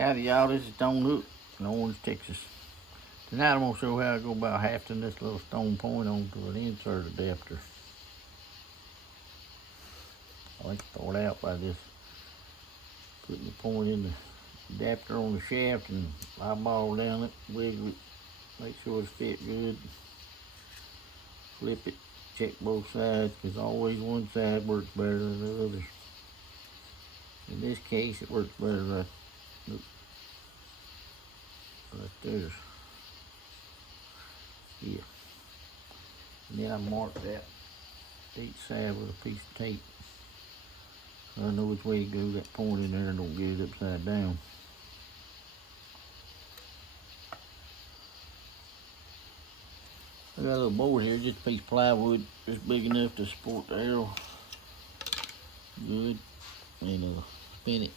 Howdy y'all, this is Stone Hook in Orange, Texas. Tonight I'm going to show how I go about hafting this little stone point onto an insert adapter. I like to start out by just putting the point in the adapter on the shaft and eyeball down it, wiggle it, make sure it's fit good. Flip it, check both sides, because always one side works better than the other. In this case it works better right there. Yeah. And then I mark that each side with a piece of tape, so I know which way to glue that point in there and don't get it upside down. I got a little board here, just a piece of plywood, just big enough to support the arrow. Good. And spin it.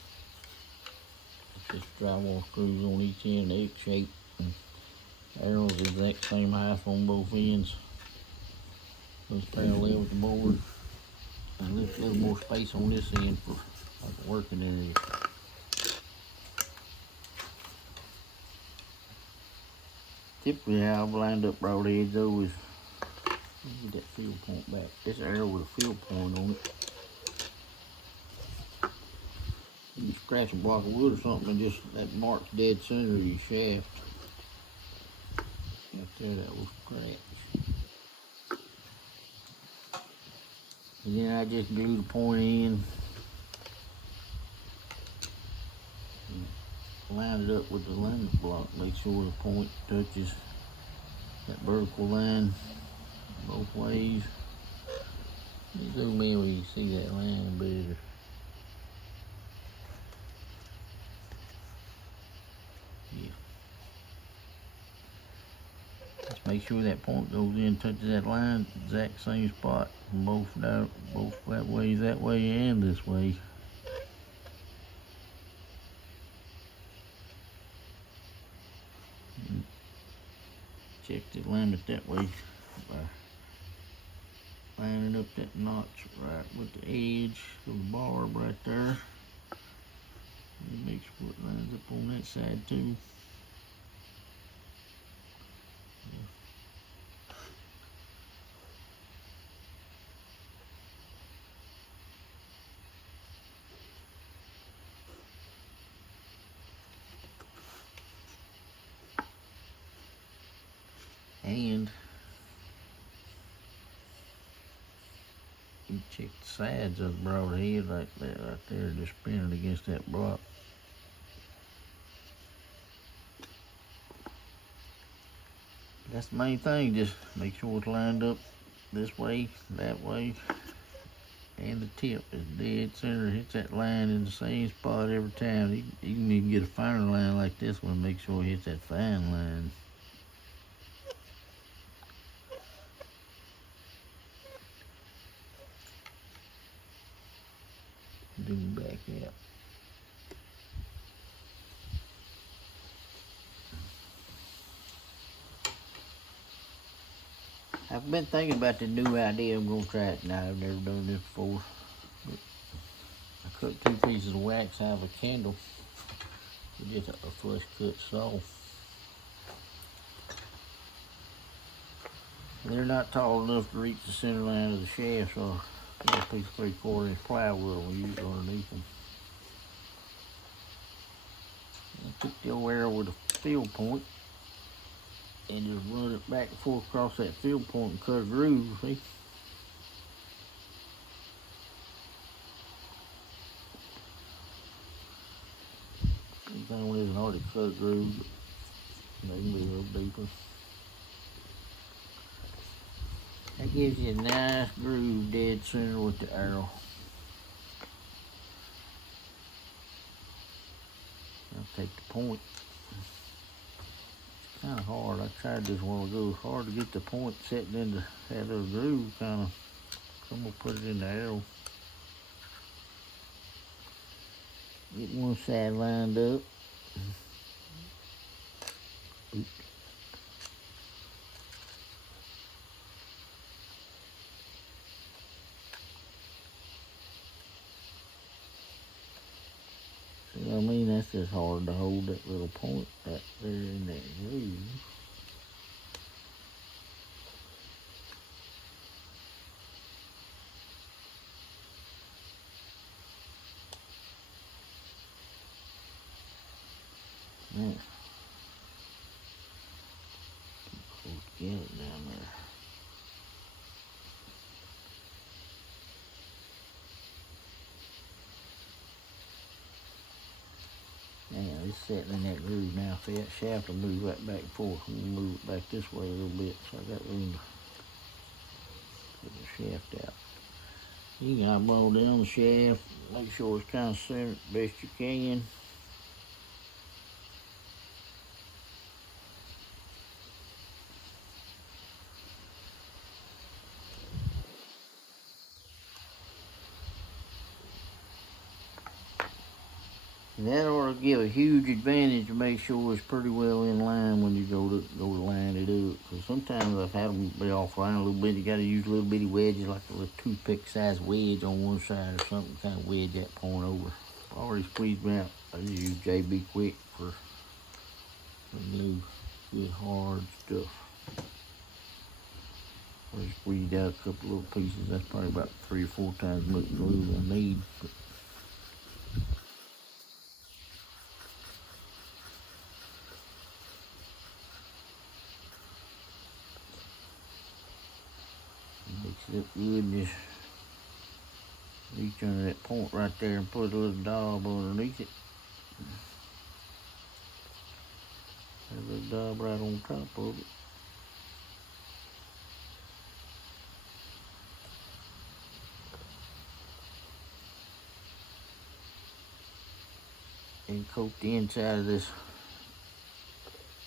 It's just drywall screws on each end, the X shape. And the arrow's the exact same height on both ends. So it's parallel with the board. I left a little more space on this end for like a working area. Typically how I've lined up broad edge though is, get that field point back. This arrow with a field point on it. You can scratch a block of wood or something and just, that marks dead center of your shaft. Right there, that will scratch. And then I just glue the point in. Line it up with the alignment block, make sure the point touches that vertical line both ways. Just zoom in where you can see that line better. Yeah. Just make sure that point goes in, touches that line, exact same spot from both that way and this way. Check the alignment that way by lining up that notch right with the edge of the barb right there. And make sure it lines up on that side too. And you check the sides of the broad head like that right there, just spin it against that block. That's the main thing, just make sure it's lined up this way, that way, and the tip is dead center, hits that line in the same spot every time. You can even get a finer line like this one, make sure it hits that fine line. Do the back out. I've been thinking about the new idea. I'm gonna try it now. I've never done this before. But I cut 2 pieces of wax out of a candle with just a flush cut saw. They're not tall enough to reach the center line of the shaft, so I got a piece of 3/4 inch plywood I'll use underneath them. I took the old arrow with a field point and just run it back and forth across that field point and cut a groove, see? Anything one isn't hard to cut a groove, but they can be a little deeper. That gives you a nice groove dead center with the arrow. I'll take the point. It's kind of hard. I tried this a while ago. It's hard to get the point setting into that little groove kind of. So I'm going to put it in the arrow. Get one side lined up. Oops. See what I mean? That's is hard to hold that little point right there in that groove. Yeah. Get it down there. Now it's sitting in that groove now. See, that shaft will move right back and forth. I'm gonna move it back this way a little bit so I got room to put the shaft out. You can eyeball down the shaft, make sure it's kind of centered best you can. And that ought to give a huge advantage to make sure it's pretty well in line when you go to line it up. Because sometimes I've had them be off line a little bit. You got to use little bitty wedges, like a little toothpick size wedge on one side or something, kind of wedge that point over. I already squeezed them out. I just use JB Quick for new good hard stuff. I just squeezed out a couple little pieces. That's probably about 3 or 4 times as much glue as I need. But mix it up good and just reach under that point right there and put a little daub underneath it. Have a little daub right on top of it. And coat the inside of this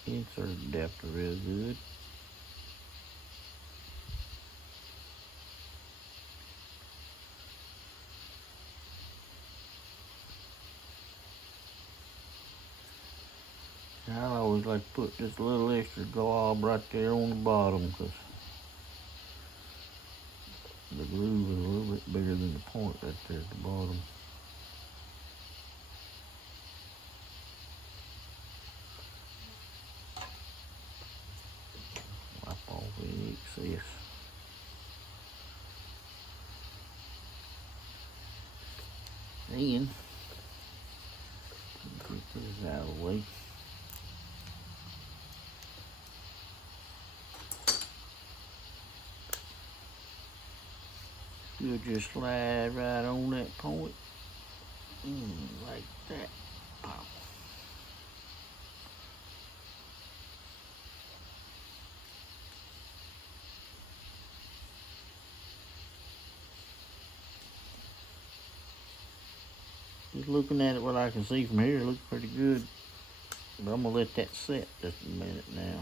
insert adapter real good. I always like to put just a little extra glob right there on the bottom because the groove is a little bit bigger than the point right there at the bottom. Wipe off any excess. Then, get this out of the way. You'll just slide right on that point. Like that. Pop. Just looking at it, what I can see from here, it looks pretty good. But I'm gonna let that set just a minute now.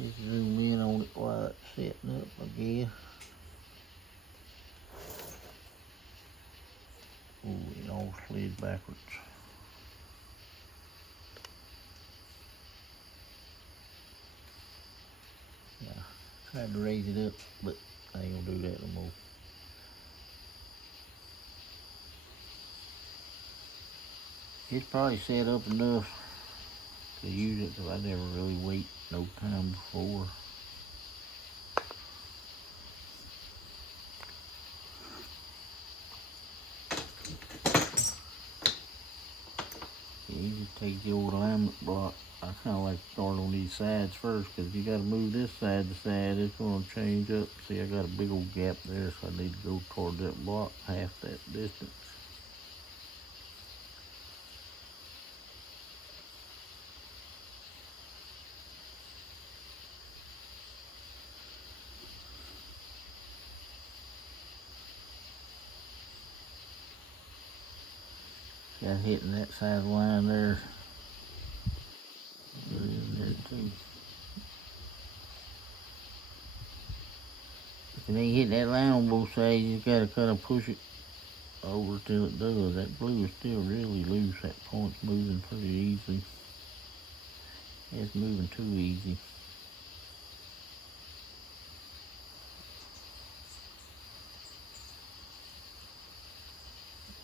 Just zoom in on it while it's setting up, I guess. Ooh, it all slid backwards. Yeah, tried to raise it up, but I ain't gonna do that no more. It's probably set up enough to use it because I never really wait no time before. You just take the old alignment block. I kind of like to start on these sides first because you got to move this side to side. It's going to change up. See, I got a big old gap there, so I need to go toward that block half that distance. Got hitting that side of the line there. Put it in there too. If it ain't hitting that line on both sides, you gotta kind of push it over till it does. That blue is still really loose. That point's moving pretty easy. It's moving too easy.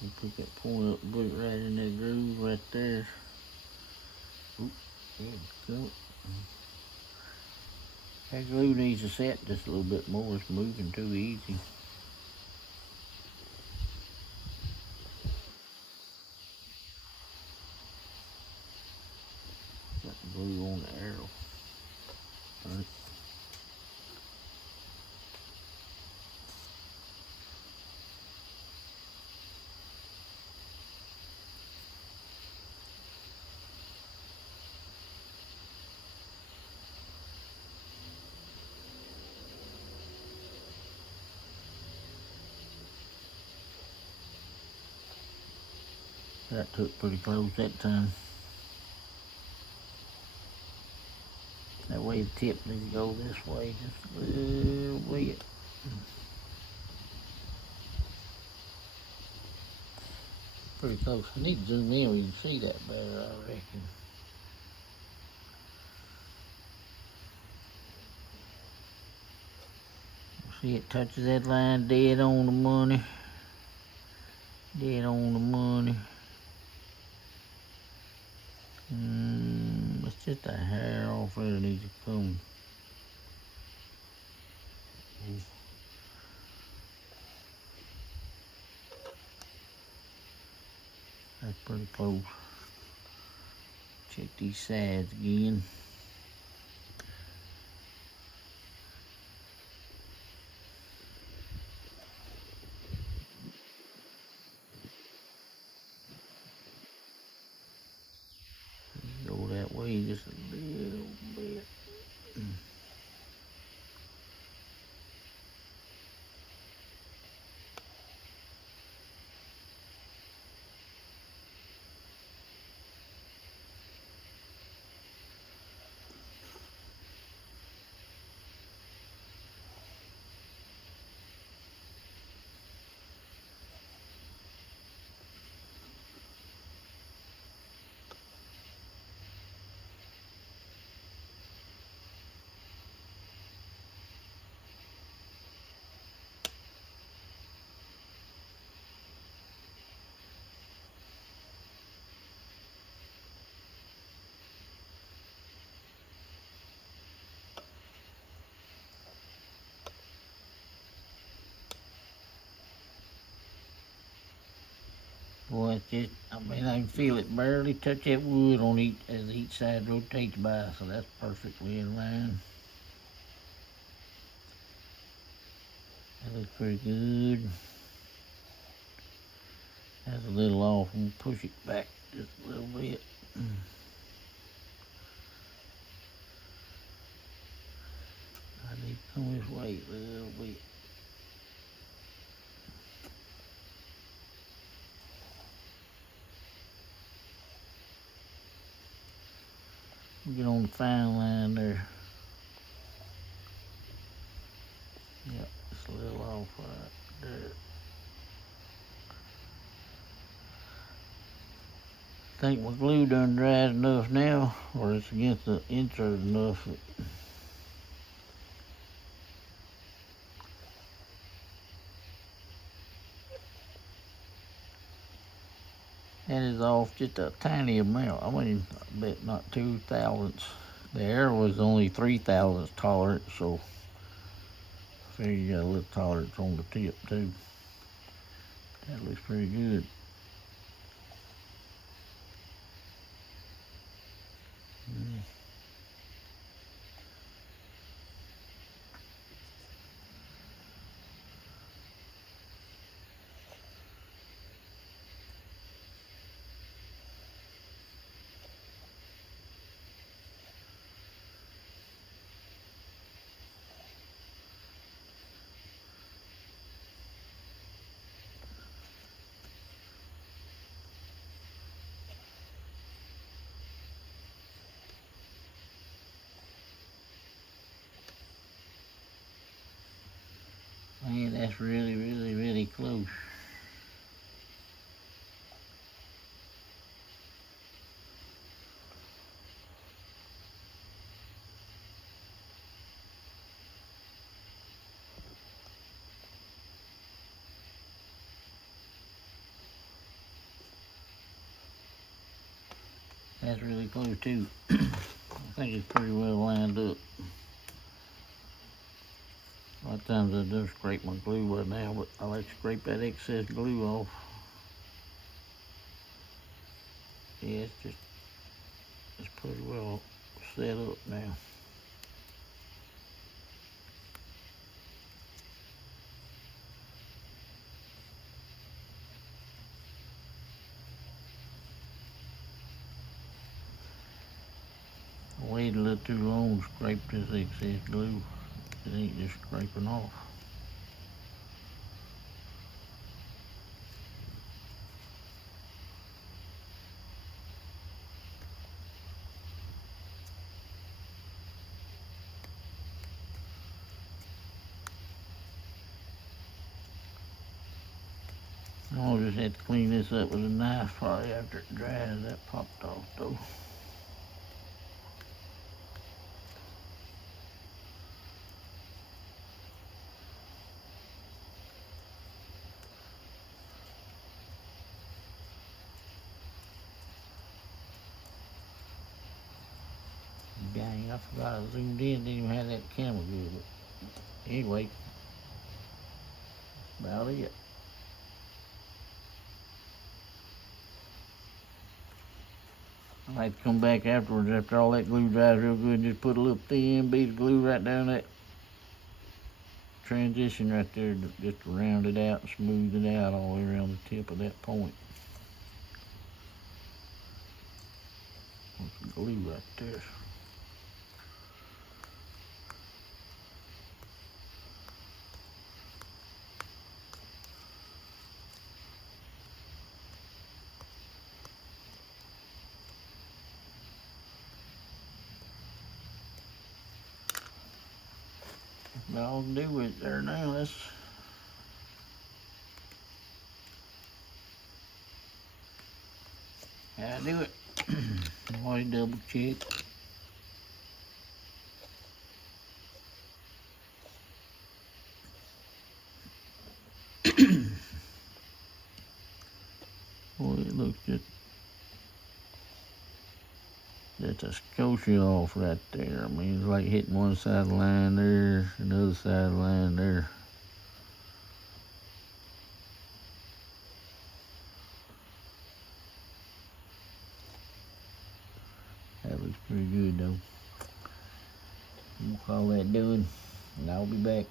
You pick that point up and put it right in that groove right there. Oop, there we go. That glue needs to set just a little bit more. It's moving too easy. Got the glue on the arrow. Right. That took pretty close that time. That way the tip needs to go this way just a little bit. Pretty close. I need to zoom in where you can see that better, I reckon. See, it touches that line dead on the money. Dead on the money. It's just a hair off there that needs to come. That's pretty close. Check these sides again. Go that way just a little bit. Boy, it's just, I mean, I can feel it barely touch that wood on each, as each side rotates by, so that's perfectly in line. That looks pretty good. That's a little off. I'm gonna push it back just a little bit. I need to come this way a little bit. Get on the fine line there. Yep, it's a little off right there. I think my glue done dried enough now, or it's against the insert enough. That is off just a tiny amount. I mean, I bet not 2 thousandths. The air was only 3 thousandths tolerant, so I figure you got a little tolerance on the tip too. That looks pretty good. That's really, really, really close. That's really close too. I think it's pretty well lined up. A lot of times I do scrape my glue right now, but I like to scrape that excess glue off. Yeah, it's pretty well set up now. I waited a little too long to scrape this excess glue. It ain't just scraping off. I'll just have to clean this up with a knife probably after it dries. That popped off though. Dang, I forgot I zoomed in, didn't even have that camera good. But anyway, about it. I like to come back afterwards after all that glue dries real good and just put a little thin bead of glue right down that transition right there, just to round it out and smooth it out all the way around the tip of that point. That's glue right there. That's all I can do with it there now. That's how I do it. Always double check. Boy, it looks just, that's a scotia off right there. I mean, it's like hitting one side of the line there, another side of the line there. That looks pretty good though. We'll call that done, and I'll be back.